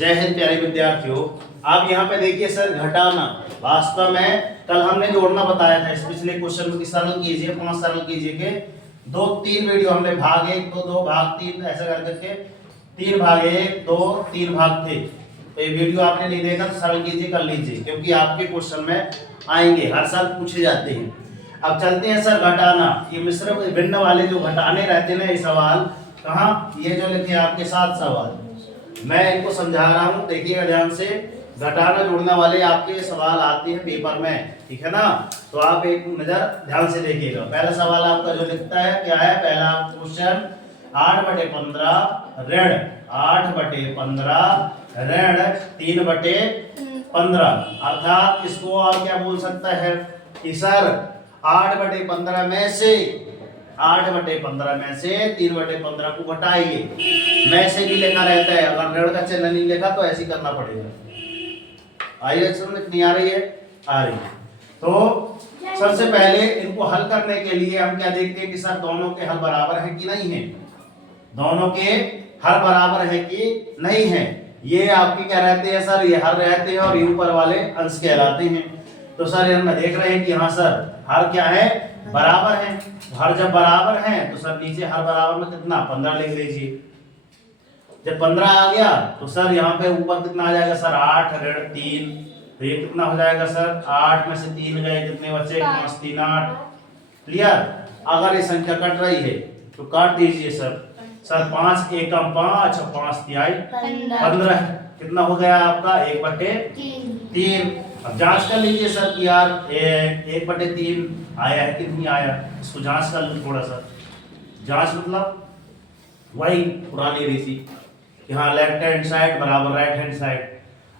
जय हिंद प्यारे विद्यार्थियों। आप यहाँ पे देखिए सर, घटाना वास्तव में कल हमने जोड़ना बताया था इस पिछले क्वेश्चन में कि सरल कीजिए, 5 सरल कीजिए के 2-3 वीडियो हमने भाग 1 तो 2 भाग 3 ऐसा कर करके 3 भाग 1 2 3 भाग थे। तो ये वीडियो आपने नहीं देखा तो सरल कीजिए कर लीजिए, क्योंकि आपके क्वेश्चन में आएंगे, हर साल पूछे जाते हैं। अब चलते हैं सर घटाना। ये मिश्र भिन्न वाले जो घटाने रहते हैं ये सवाल कहाँ, ये जो लिखे आपके 7 सवाल मैं इनको समझा रहा हूँ, देखिएगा ध्यान से। घटाना जोड़ने वाले आपके सवाल आते हैं पेपर में, ठीक है ना। तो आप एक नजर ध्यान से देखिएगा। पहला सवाल आपका जो लिखता है क्या है, पहला क्वेश्चन 8/15 ऋण 8/15 ऋण 3/15, अर्थात इसको और क्या बोल सकता है कि सर 8/15 में से 8/15 में से 3/15 को घटाइए। में से भी लिखा रहता है, अगर ऋण का चिन्ह नहीं लिखा तो ऐसे करना पड़ेगा। आइए समझ नहीं आ रही है, आ रही है। तो सबसे पहले इनको हल करने के लिए हम क्या देखते हैं कि सर दोनों के हल बराबर है कि नहीं है, दोनों के हल बराबर है कि नहीं है। ये आपके क्या रहते हैं सर, ये हर रहते हैं और ये ऊपर वाले अंश कहलाते हैं। तो सर हम देख रहे हैं कि हाँ सर हर क्या है, बराबर है। हर जब बराबर है तो सर नीचे हर बराबर में कितना 15 लिख लीजिए। जब 15 आ गया तो सर यहाँ पे ऊपर कितना आ जाएगा सर 8 ऋण 3, तो ये कितना हो जाएगा सर 8 में से 3 गए, कितने बचे 5 3 8। क्लियर। अगर ये संख्या कट रही है तो काट दीजिए सर। सर 5 एकम 5 और 5 तिहाई 15, कितना हो गया आपका 1/3। अब जांच कर लीजिए सर कि यार 1/3 आया है कि नहीं आया, इसको जांच कर लो थोड़ा सा। जांच मतलब वही पुरानी रीति कि हाँ लेफ्ट हैंड साइड बराबर राइट हैंड साइड,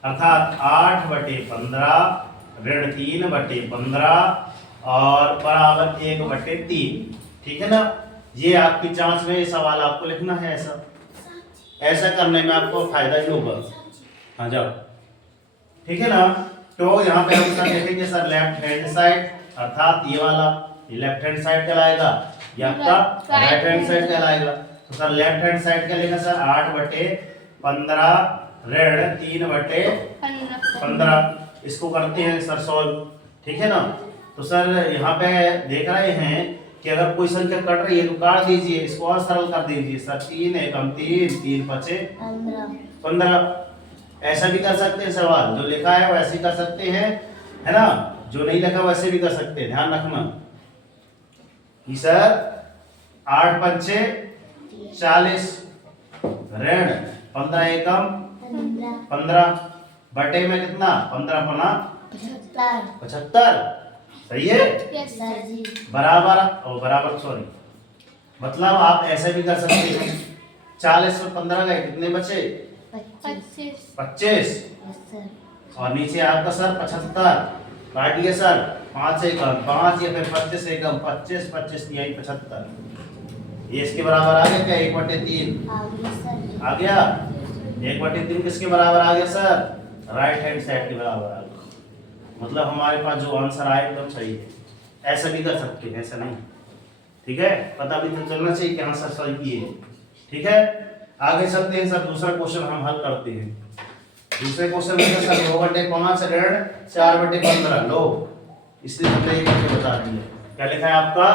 अर्थात 8/15 ऋण 3/15 और बराबर 1/3, ठीक है ना। ये आपकी जांच में ये सवाल आपको लिखना है। ऐसा करने में आपको फायदा ही होगा। हाँ जाओ, ठीक है ना। तो यहाँ पे हम सर लिखेंगे सर लेफ्ट हैंड साइड, अर्थात ये वाला लेफ्ट हैंड साइड कहलाएगा, ये आपका राइट हैंड साइड कहलाएगा। तो सर लेफ्ट हैंड साइड क्या लेगा सर 8/15 ऋण 3/15, इसको करते हैं सर सॉल्व, ठीक है ना। तो सर यहाँ पे देख रहे हैं कि अगर कोई संख्या कट रही है तो काट दीजिए, इसको और सरल कर दीजिए सर। 3 एकम 3 3 5 15। ऐसा भी कर सकते हैं, सवाल जो लिखा है वैसे कर सकते हैं, है ना। जो नहीं लिखा वैसे भी कर सकते हैं। ध्यान रखना कि सर 8 पंचे 40 ऋण 15 एकम 15 बटे में कितना 15 पना 75, सही है। बराबर और बराबर सॉरी, मतलब आप ऐसे भी कर सकते हैं। 40 और 15 गए, कितने बचे 25 और नीचे आपका सर 75, काटिए सर 5 एकम 5 या फिर 25 एकम 25 25 यही 75, ये इसके बराबर आ गया क्या 1/3 आ गया। 1/3 किसके बराबर आ गया सर, राइट हैंड साइड के बराबर आ गया। मतलब हमारे पास जो आंसर आए एकदम सही है। ऐसा भी कर सकते हैं, ऐसा नहीं, ठीक है। पता भी तो चलना चाहिए कि हाँ सर सही किए, ठीक है। आगे चलते हैं सर, दूसरा क्वेश्चन हम हल करते हैं। दूसरे क्वेश्चन में सर 2/5 ऋण 4/15 लो, इसलिए हमने ये करके बता दिया। क्या लिखा है आपका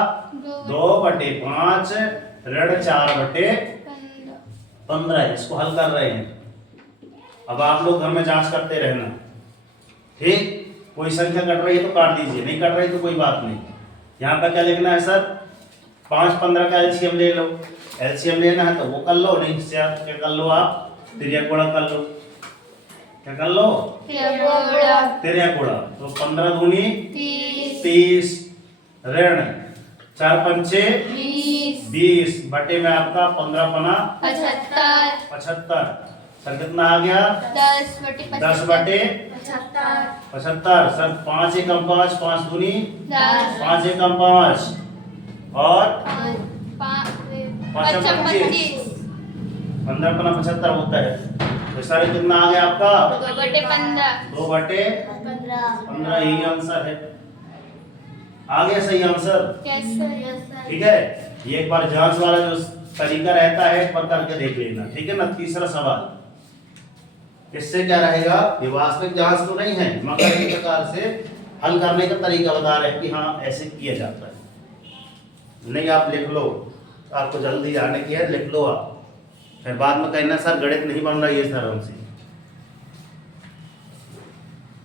2/5 ऋण 4/15, इसको हल कर रहे हैं। अब आप लोग घर में जांच करते रहना, ठीक। कोई संख्या कट रही है तो काट दीजिए, नहीं कट रही तो कोई बात नहीं। यहाँ पर क्या लिखना है सर 5/15 का एलसीएम ले लो, एलसीएम लेना है तो वो कर लो, नहीं से आप क्या कर लो, आप तिरिया गुणा कर लो। क्या कर लो, तिरिया गुणा। तो 15 दूनी 30 ऋण 4 पंचे 20 बटे में आपका 15 पना 75, सर कितना आ गया 10/75। सर 5 एकम 5 5 दूनी 5 एकम 5 और 5 25 15 पना 75 होता है। तो सर कितना आ गया आपका 2/15, यही आंसर है। आ गया सही आंसर, ठीक है। ये एक बार जांच वाला जो तरीका रहता है एक बार करके देख लेना, ठीक है ना। तीसरा सवाल इससे क्या रहेगा, ये वास्तविक जांच तो नहीं है मगर एक प्रकार से हल करने का तरीका बता रहे हैं कि हाँ ऐसे किया जाता है। नहीं आप लिख लो, आपको जल्दी आने की है, लिख लो आप, फिर बाद में कहना सर गणित नहीं बन रही है सर हमसे।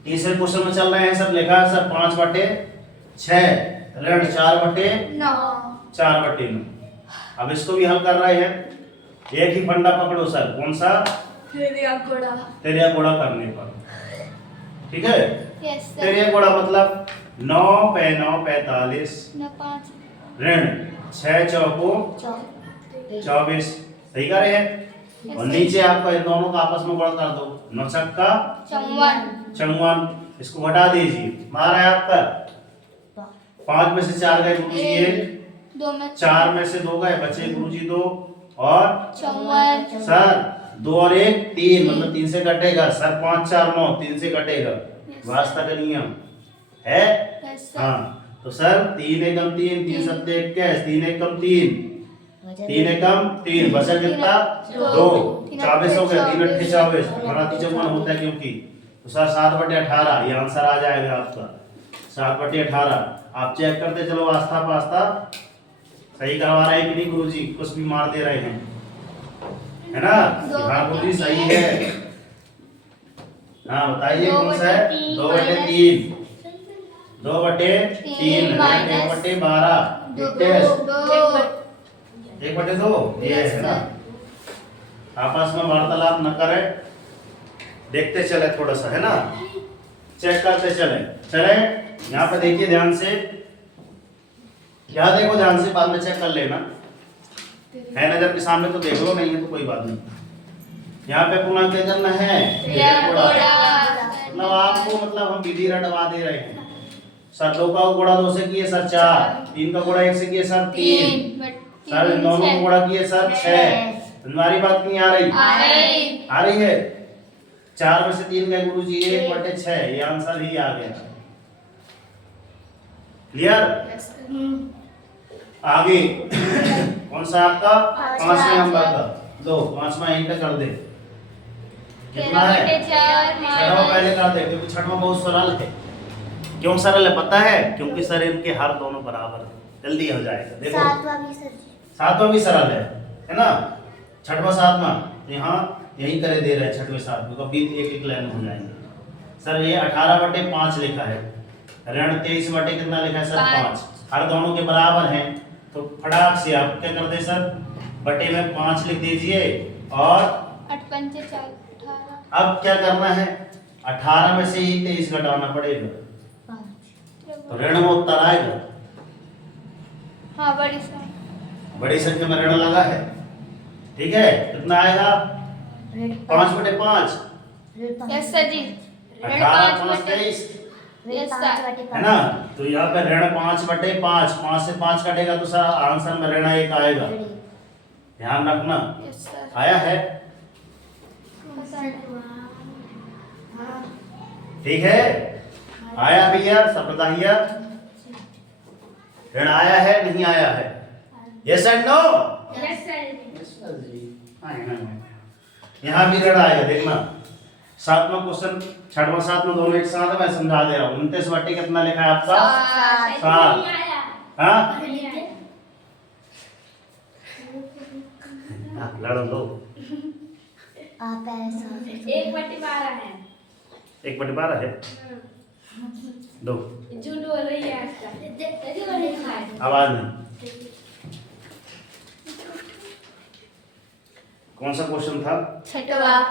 तीसरे क्वेश्चन में चल रहे हैं सर, लिखा है सर 5/6 ऋण 4/9। अब इसको भी हल कर रहे हैं, एक ही फंडा पकड़ो सर, कौन सा, तेरिया गुणा करने पर, ठीक है। तेरिया गुणा मतलब 9 पे 9 45 ऋण 6 चौको 24, सही कर रहे हैं। और नीचे आपका इन दोनों का आपस में गुणा कर दो, 9 छक्का 54, इसको घटा दीजिए, मारा है आपका 5 में से 4 गए गुरुजी 1, 4 में से 2 गए बचे गुरुजी 2, और सर 2 और 1 3, मतलब 3 से कटेगा सर, 5 4 9 3 से कटेगा, वास्ता का नियम है। हाँ तो सर 3 एकम 3 3 सत्ते 21, 3 एकम 3 3 एकम 3, बचा कितना 2, 24 हो गया, 3 अट्ठे 24, हमारा 54 होता है क्योंकि, तो सर 7/18 ये आंसर आ जाएगा आपका 7/18। आप चेक करते चलो आस्था पास्ता सही करवा रहे हैं कि नहीं गुरुजी, कुछ भी मार दे रहे हैं, है ना। हाँ गुरुजी सही है, हाँ बताइए कौन सा है, 2/3 2/3 1/12 1/2 ये है ना। आपस में वार्तालाप न करें, देखते चले थोड़ा सा, है ना, चेक करते चले। यहाँ पे देखिए ध्यान से, क्या देखो ध्यान से, बाद में चेक कर लेना, है नजर के सामने तो देख लो, नहीं है तो कोई बात नहीं। यहाँ पे पूर्णांक क्या करना है, मतलब आपको मतलब हम विधि रटवा दे रहे हैं। सर 2 का गुणा 2 से किए सर 4, 3 का गुणा 1 से किए सर 3, सर इन दोनों को गुणा किए सर 6। तुम्हारी बात नहीं आ रही है। 4 में से 3 गए गुरुजी 1/6, ये आंसर ही आ गया। क्लियर, आगे कौन सा आपका 5वें नंबर का, दो 5वां यहीं पे कर दे, कितना है 6वां पहले कर दे, क्योंकि 6वां बहुत सरल है। क्यों सरल है पता है, क्योंकि सर इनके हर दोनों बराबर है, जल्दी हो जाएगा। देखो 7वां भी सरल है ना, 6वां 7वां यहाँ यही करे दे रहे हैं, 6वें 7वें को बीच एक लाइन हो जाएंगे। सर ये 18/5 लिखा है, ऋण 23 कितना लिखा है सर 5, हर दोनों के बराबर हैं, तो फटाक से आप क्या कर दे सर, बटे में 5 लिख दीजिए, और 8 पंचे 4 अब क्या करना है, 18 में से ही 23 घटाना पड़ेगा, तो ऋण में उत्तर आएगा। हाँ बड़ी संख्या में ऋण लगा है, ठीक है, कितना आएगा 5/5, यस सर जी, 18 5 23 है ना। तो यहाँ पे ऋण 5/5, 5 से 5 कटेगा तो सर आंसर में ऋण 1 आएगा, ध्यान रखना। यस सर, आया है, ठीक है, आया भैया, सब बताइए ऋण आया है नहीं आया है, yes and no. Yes sir ji, यहाँ भी ऋण आएगा, देखना 7वां क्वेश्चन 6वां 7वां दोनों एक साथ है, मैं समझा दे रहा हूँ। 29 कितना लिखा है आपका 7, हाँ लड़ लो, 1/12 है, 1/12 है, दो झूठ बोल रही है आवाज नहीं। कौन सा क्वेश्चन था, 6वां,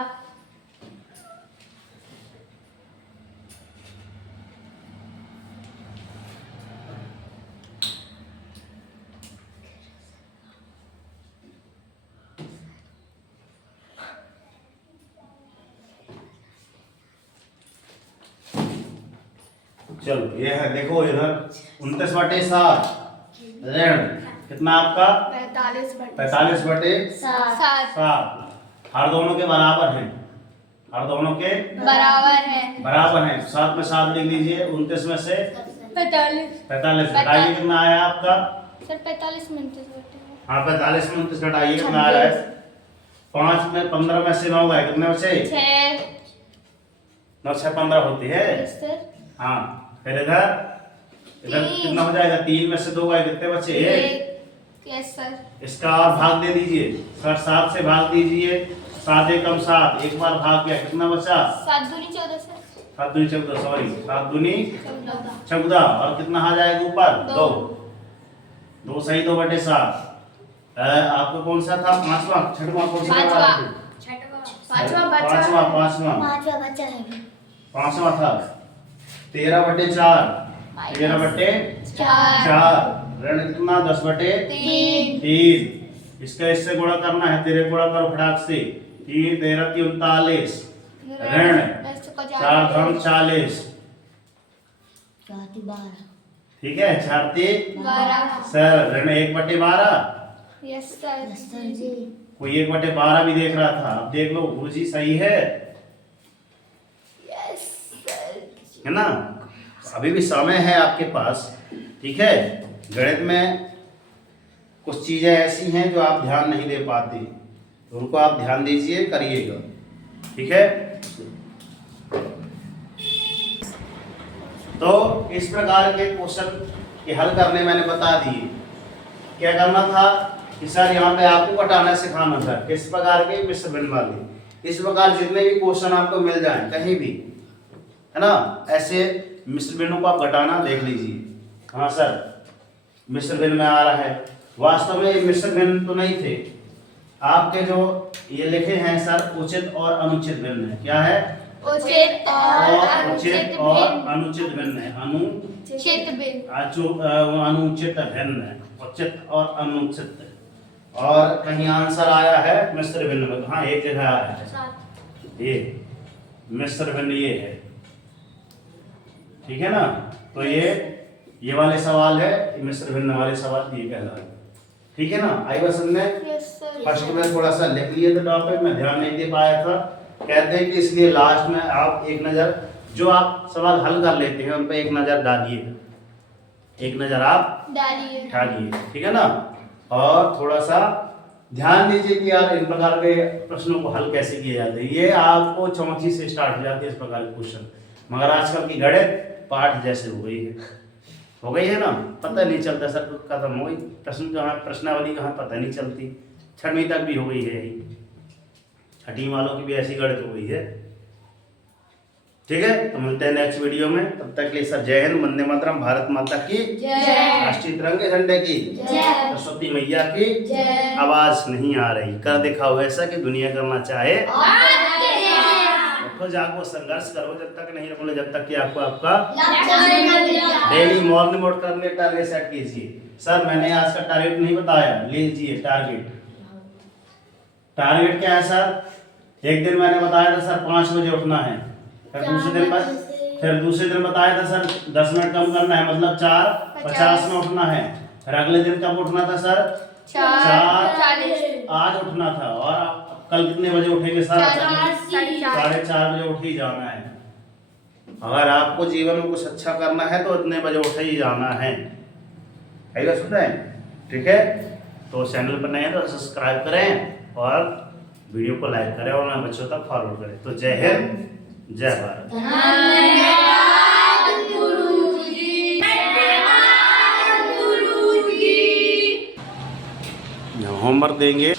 चलो ये है, देखो इधर 29/7 ऋण कितना आपका 45/7, हर दोनों के बराबर हैं, हर दोनों के बराबर हैं। 7 में 7 लिख लीजिए, 29 में से 45 घटाइए, कितना आया आपका सर 45 मिनट। हाँ 45 में 29 घटाइए, कितना आ रहा है 5 में 15 में से 9 गए, कितने बचे 6 9 6 15 होती है। Yes sir. हाँ, फिर इधर इधर कितना हो जाएगा? 3 में से 2 गए, कितने बचे? 1। Yes sir. इसका और भाग दे दीजिए सर, 7 से भाग दीजिए। 7 एकम 7, एक बार भाग गया, कितना बचा? 7 दूनी 14 सर। 7 दूनी 14, सॉरी 7 दूनी 14। 14, और कितना आ जाएगा ऊपर? 2। 2 सही 2/7। आपको कौन सा था? पांचवा, छठवां, कौन सा था? पांचवा था। 13/4, 13/4, ऋण कितना? 10/3। इसका इससे गुणा करना है, तेरे गुणा करो फटाक से। 3 13 39, ऋण 4 3 40, ठीक है, 4 3 सर, ऋण 1/12। Yes sir. कोई 1/12 भी देख रहा था, अब देख लो गुरुजी सही है ना? अभी भी समय है आपके पास, ठीक है। गणित में कुछ चीजें ऐसी हैं जो आप ध्यान नहीं दे पाते, तो उनको आप ध्यान दीजिए, करिएगा, ठीक है। तो इस प्रकार के क्वेश्चन के हल करने मैंने बता दिए। क्या करना था कि सर यहाँ पे आपको घटाना सिखाना था, किस प्रकार के? मिश्र भिन्न वाले। इस प्रकार जितने भी क्वेश्चन आपको मिल जाएं कहीं भी, है ना, ऐसे मिश्र भिन्नों को आप घटाना देख लीजिए। हाँ सर, मिश्र भिन्न में आ रहा है। वास्तव में ये मिश्र भिन्न तो नहीं थे, आपके जो ये लिखे हैं सर, उचित और अनुचित भिन्न है। क्या है? उचित और अनुचित भिन्न है। अनुचित भिन्न है, उचित और अनुचित। और कहीं आंसर आया है मिश्र भिन्न में, हाँ एक जगह आया है, ये मिश्र भिन्न ये है, ठीक है ना। तो ये वाले सवाल है, मिश्र भिन्न वाले सवाल ये कहलाए, ठीक है ना। आई बात समझ में? Yes sir. फर्स्ट में थोड़ा सा लिख लिए थे टॉपिक में, ध्यान नहीं दे पाया था, कहते हैं कि इसलिए लास्ट में आप एक नज़र, जो आप सवाल हल कर लेते हैं उन पर एक नज़र डालिए, एक नज़र आप डालिए, ठीक है ना। और थोड़ा सा ध्यान दीजिए कि यार इन प्रकार के प्रश्नों को हल कैसे किए जाते हैं। ये आपको चौथी से स्टार्ट हो जाती है इस प्रकार के क्वेश्चन, मगर आजकल की गणित पाठ जैसे हो गई है ना, पता नहीं चलता सर, खत्म हो गई। प्रश्न कहाँ, प्रश्नावली कहाँ, पता नहीं चलती। 6वीं तक भी हो गई है यही, 6वीं वालों की भी ऐसी गणित हो गई है, ठीक है। तो मिलते हैं नेक्स्ट वीडियो में, तब तक के लिए सर जय हिंद, वंदे मातरम, भारत माता की जय, राष्ट्रीय तिरंगे झंडे की जय, सरस्वती मैया की जय। आवाज नहीं आ रही, कर दिखाओ ऐसा कि दुनिया करना चाहे। उठो जागो, संघर्ष करो, जब तक नहीं रुको, जब तक कि आपको आपका डेली मॉर्निंग वॉक करने टारगेट सेट कीजिए। सर मैंने आज का टारगेट नहीं बताया, लीजिए टारगेट। टारगेट क्या है सर? एक दिन मैंने बताया था सर 5 बजे उठना है, फिर दूसरे दिन बताया था सर 10 मिनट कम करना है, मतलब 4:50 में उठना है। फिर अगले दिन कब उठना था सर? 4:40 आज उठना था। और कल कितने बजे उठेंगे सर? 4:30 बजे उठ ही जाना है। अगर आपको जीवन में कुछ अच्छा करना है तो इतने बजे उठ ही जाना है, आइएगा, सुन रहे हैं, ठीक है। तो चैनल पर नए हैं तो सब्सक्राइब करें और वीडियो को लाइक करें और अपने बच्चों तक फॉरवर्ड करें। तो जय हिंद, जय भारत। होमवर्क देंगे।